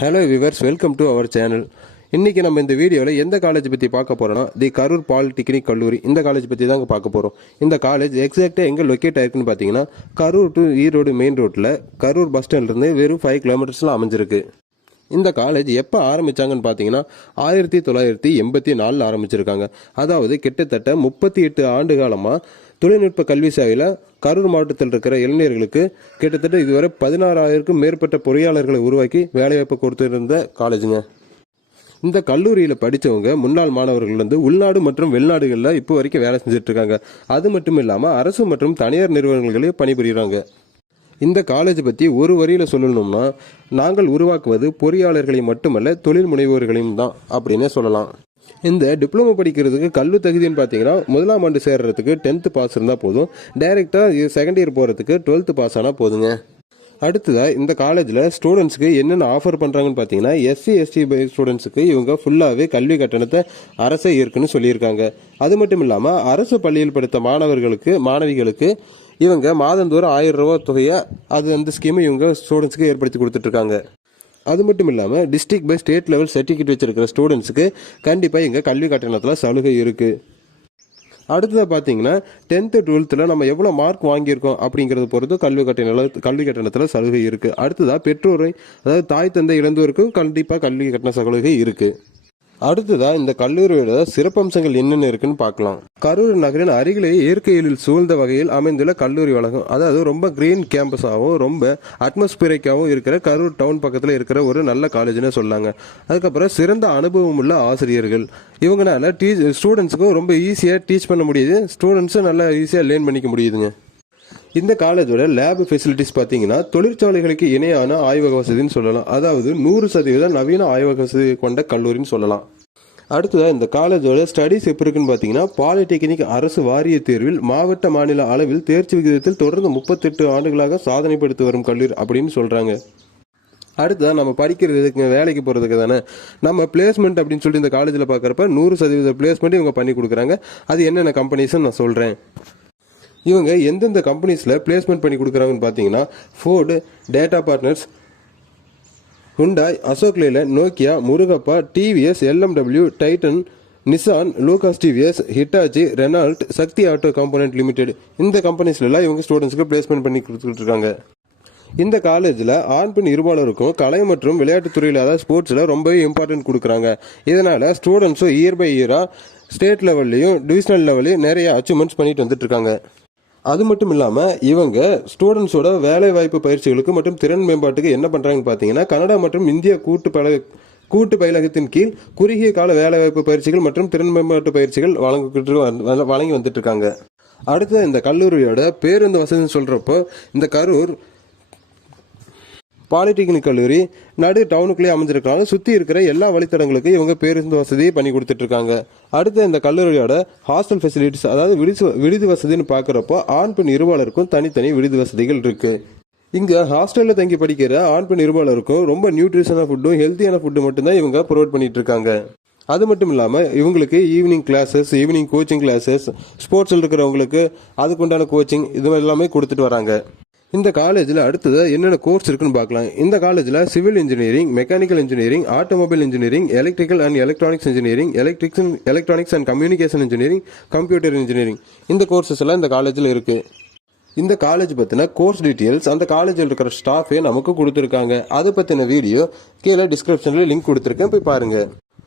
Hello viewers, welcome to our channel. இன்றைக்கி நம்ம இந்த வீடியோவில் எந்த காலேஜ் பற்றி பார்க்க போகிறோன்னா தி கரூர் பாலிடெக்னிக் கல்லூரி. இந்த காலேஜ் பற்றி தாங்க பார்க்க போகிறோம். இந்த காலேஜ் எக்ஸாக்டாக எங்கே லொக்கேட் ஆயிருக்குன்னு பார்த்தீங்கன்னா கரூர் டு ஈரோடு மெயின் ரோட்டில் கரூர் பஸ் ஸ்டாண்ட்லேருந்து வெறும் 5 கிலோமீட்டர்ஸில் அமைஞ்சிருக்கு. இந்த காலேஜ் எப்போ ஆரம்பித்தாங்கன்னு பார்த்தீங்கன்னா 1984 ஆரம்பிச்சிருக்காங்க. அதாவது கிட்டத்தட்ட 38 ஆண்டு காலமாக தொழில்நுட்ப கல்வி சேவையில் கரூர் மாவட்டத்தில் இருக்கிற இளைஞர்களுக்கு கிட்டத்தட்ட இதுவரை 16,000க்கும் மேற்பட்ட பொறியாளர்களை உருவாக்கி வேலைவாய்ப்பு கொடுத்துருந்த காலேஜுங்க. இந்த கல்லூரியில் படித்தவங்க முன்னாள் மாணவர்கள் வந்து உள்நாடு மற்றும் வெளிநாடுகளில் இப்போ வரைக்கும் வேலை செஞ்சுட்டு இருக்காங்க. அது மட்டும் இல்லாமல் அரசு மற்றும் தனியார் நிறுவனங்களையும் பணிபுரிகிறாங்க. இந்த காலேஜ் பற்றி ஒரு வரியில் சொல்லணும்னா, நாங்கள் உருவாக்குவது பொறியாளர்களை மட்டுமல்ல தொழில் முனைவோர்களையும் தான் அப்படின்னு சொல்லலாம். இந்த டிப்ளமோ படிக்கிறதுக்கு கல்வி தகுதின்னு பார்த்தீங்கன்னா முதலாம் ஆண்டு சேர்றதுக்கு 10th பாஸ் இருந்தால் போதும். டைரெக்டாக செகண்ட் இயர் போகிறதுக்கு 12th பாஸ் ஆனால் போதுங்க. அடுத்ததாக இந்த காலேஜில் ஸ்டூடெண்ட்ஸுக்கு என்னென்ன ஆஃபர் பண்ணுறாங்கன்னு பார்த்தீங்கன்னா SC/ST ஸ்டூடெண்ட்ஸுக்கு இவங்க ஃபுல்லாகவே கல்வி கட்டணத்தை அரசே இருக்குன்னு சொல்லியிருக்காங்க. அது மட்டும் இல்லாமல் அரசு பள்ளியில் படித்த மாணவிகளுக்கு இவங்க மாதந்தோறும் 1000 ரூபா தொகையை அந்த ஸ்கீமை இவங்க ஸ்டூடெண்ட்ஸுக்கு ஏற்படுத்தி கொடுத்துட்ருக்காங்க. அது மட்டும் இல்லாமல் district by state level certificate வச்சிருக்கிற ஸ்டூடெண்ட்ஸுக்கு கண்டிப்பாக இங்கே கல்வி கட்டணத்தில் சலுகை இருக்குது. அடுத்ததாக பார்த்தீங்கன்னா 10th 12th நம்ம எவ்வளோ மார்க் வாங்கியிருக்கோம் அப்படிங்கிறத பொறுத்து கல்வி கட்டணத்தில் சலுகை இருக்குது. அடுத்ததாக பெற்றோரை, அதாவது தாய் தந்தை இழந்தோருக்கும் கண்டிப்பாக கல்வி கட்டண சலுகை இருக்குது. அடுத்ததாக இந்த கல்லூரியோட சிறப்பம்சங்கள் என்னென்ன இருக்குன்னு பார்க்கலாம். கரூர் நகரின் அருகிலே இயற்கையில் சூழ்ந்த வகையில் அமைந்துள்ள கல்லூரி வளாகம், அதாவது ரொம்ப கிரீன் கேம்பஸாகவும் ரொம்ப அட்மாஸ்பியரிக்காகவும் இருக்கிற கரூர் டவுன் பக்கத்தில் இருக்கிற ஒரு நல்ல காலேஜ்னு சொல்லாங்க. அதுக்கப்புறம் சிறந்த அனுபவம் உள்ள ஆசிரியர்கள், இவங்கனால ஸ்டூடெண்ட்ஸுக்கும் ரொம்ப ஈஸியாக டீச் பண்ண முடியுது, ஸ்டூடெண்ட்ஸும் நல்லா ஈஸியாக லேர்ன் பண்ணிக்க முடியுதுங்க. இந்த காலேஜோட லேப் ஃபெசிலிட்டிஸ் பார்த்தீங்கன்னா தொழிற்சாலைகளுக்கு இணையான ஆய்வக வசதின்னு சொல்லலாம். அதாவது 100% நவீன ஆய்வக வசதி கொண்ட கல்லூரின்னு சொல்லலாம். அடுத்ததாக இந்த காலேஜோட ஸ்டடீஸ் எப்படி இருக்குன்னு பார்த்தீங்கன்னா பாலிடெக்னிக் அரசு வாரிய தேர்வில் மாவட்ட மாநில அளவில் தேர்ச்சி விகிதத்தில் தொடர்ந்து 38 ஆண்டுகளாக சாதனைப்படுத்தி வரும் கல்லூரி அப்படின்னு சொல்கிறாங்க. அடுத்ததான் நம்ம படிக்கிறதுக்கு வேலைக்கு போகிறதுக்கு தானே நம்ம பிளேஸ்மெண்ட் அப்படின்னு சொல்லிட்டு இந்த காலேஜில் பார்க்குறப்ப 100% பிளேஸ்மெண்ட் இவங்க பண்ணி கொடுக்குறாங்க. அது என்னென்ன கம்பெனிஸ்ன்னு நான் சொல்கிறேன். இவங்க எந்தெந்த கம்பெனிஸில் பிளேஸ்மெண்ட் பண்ணி கொடுக்குறாங்கன்னு பார்த்தீங்கன்னா Ford, data partners, Hyundai, Ashok Leyland, Nokia, Murugappa, TVS, LMW, Titan, Nissan, Lucas TVS, Hitachi, Renault, Sakthi auto component limited, இந்த கம்பெனிஸ்லாம் இவங்க ஸ்டூடெண்ட்ஸுக்கு பிளேஸ்மெண்ட் பண்ணி கொடுத்துட்டு இருக்காங்க. இந்த காலேஜில் ஆண் பெண் இருபாலருக்கும் கலை மற்றும் விளையாட்டுத்துறையில், அதாவது ஸ்போர்ட்ஸில் ரொம்பவே இம்பார்ட்டன்ட் கொடுக்குறாங்க. இதனால் ஸ்டூடெண்ட்ஸும் இயர் பை இயராக ஸ்டேட் லெவல்லையும் டிவிஷனல் லெவல்லையும் நிறைய அச்சீவ்மெண்ட்ஸ் பண்ணிட்டு வந்துட்டு இருக்காங்க. அது மட்டும் இல்லாமல் இவங்க ஸ்டூடெண்ட்ஸோட வேலை வாய்ப்பு பயிற்சிகளுக்கு மற்றும் திறன் மேம்பாட்டுக்கு என்ன பண்ணுறாங்கன்னு பார்த்தீங்கன்னா கனடா மற்றும் இந்திய கூட்டு பயிலகத்தின் கீழ் குறுகிய கால வேலைவாய்ப்பு பயிற்சிகள் மற்றும் திறன் மேம்பாட்டு பயிற்சிகள் வழங்கி வந்துட்டு இருக்காங்க. அடுத்து இந்த கல்லூரியோட பேருந்து வசதின்னு சொல்கிறப்போ இந்த கரூர் பாலிடெக்னிக் கல்லூரி நடு டவுனுக்குள்ளேயே அமைஞ்சிருக்காங்க. சுற்றி இருக்கிற எல்லா வழித்தடங்களுக்கும் இவங்க பேருந்து வசதியை பண்ணி கொடுத்துட்டு இருக்காங்க. அடுத்து இந்த கல்லூரியோட ஹாஸ்டல் ஃபெசிலிட்டிஸ், அதாவது விடுதி வசதின்னு பார்க்குறப்போ ஆண் பெண் இருபாலருக்கும் தனித்தனி விடுதி வசதிகள் இருக்கு. இங்கே ஹாஸ்டலில் தங்கி படிக்கிற ஆண் பெண் இருபாலருக்கும் ரொம்ப நியூட்ரிஷனான ஃபுட்டும் ஹெல்த்தியான ஃபுட்டு மட்டும்தான் இவங்க ப்ரொவைட் பண்ணிட்டு இருக்காங்க. அது மட்டும் இல்லாமல் இவங்களுக்கு evening classes, evening coaching classes, ஸ்போர்ட்ஸில் இருக்கிறவங்களுக்கு அதுக்குண்டான கோச்சிங் இது எல்லாமே கொடுத்துட்டு வராங்க. இந்த காலேஜில் அடுத்தது என்னென்ன கோர்ஸ் இருக்குன்னு பார்க்கலாம். இந்த காலேஜில் civil engineering, mechanical engineering, automobile engineering, electrical and electronics engineering, electronics and communication engineering, computer engineering, இந்த கோர்சஸ் எல்லாம் இந்த காலேஜில் இருக்குது. இந்த காலேஜ் பற்றின கோர்ஸ் டீட்டெயில்ஸ் அந்த காலேஜில் இருக்கிற ஸ்டாஃபே நமக்கு கொடுத்துருக்காங்க. அதை பற்றின வீடியோ கீழே டிஸ்கிரிப்ஷனில் லிங்க் கொடுத்துருக்கேன், போய் பாருங்கள்.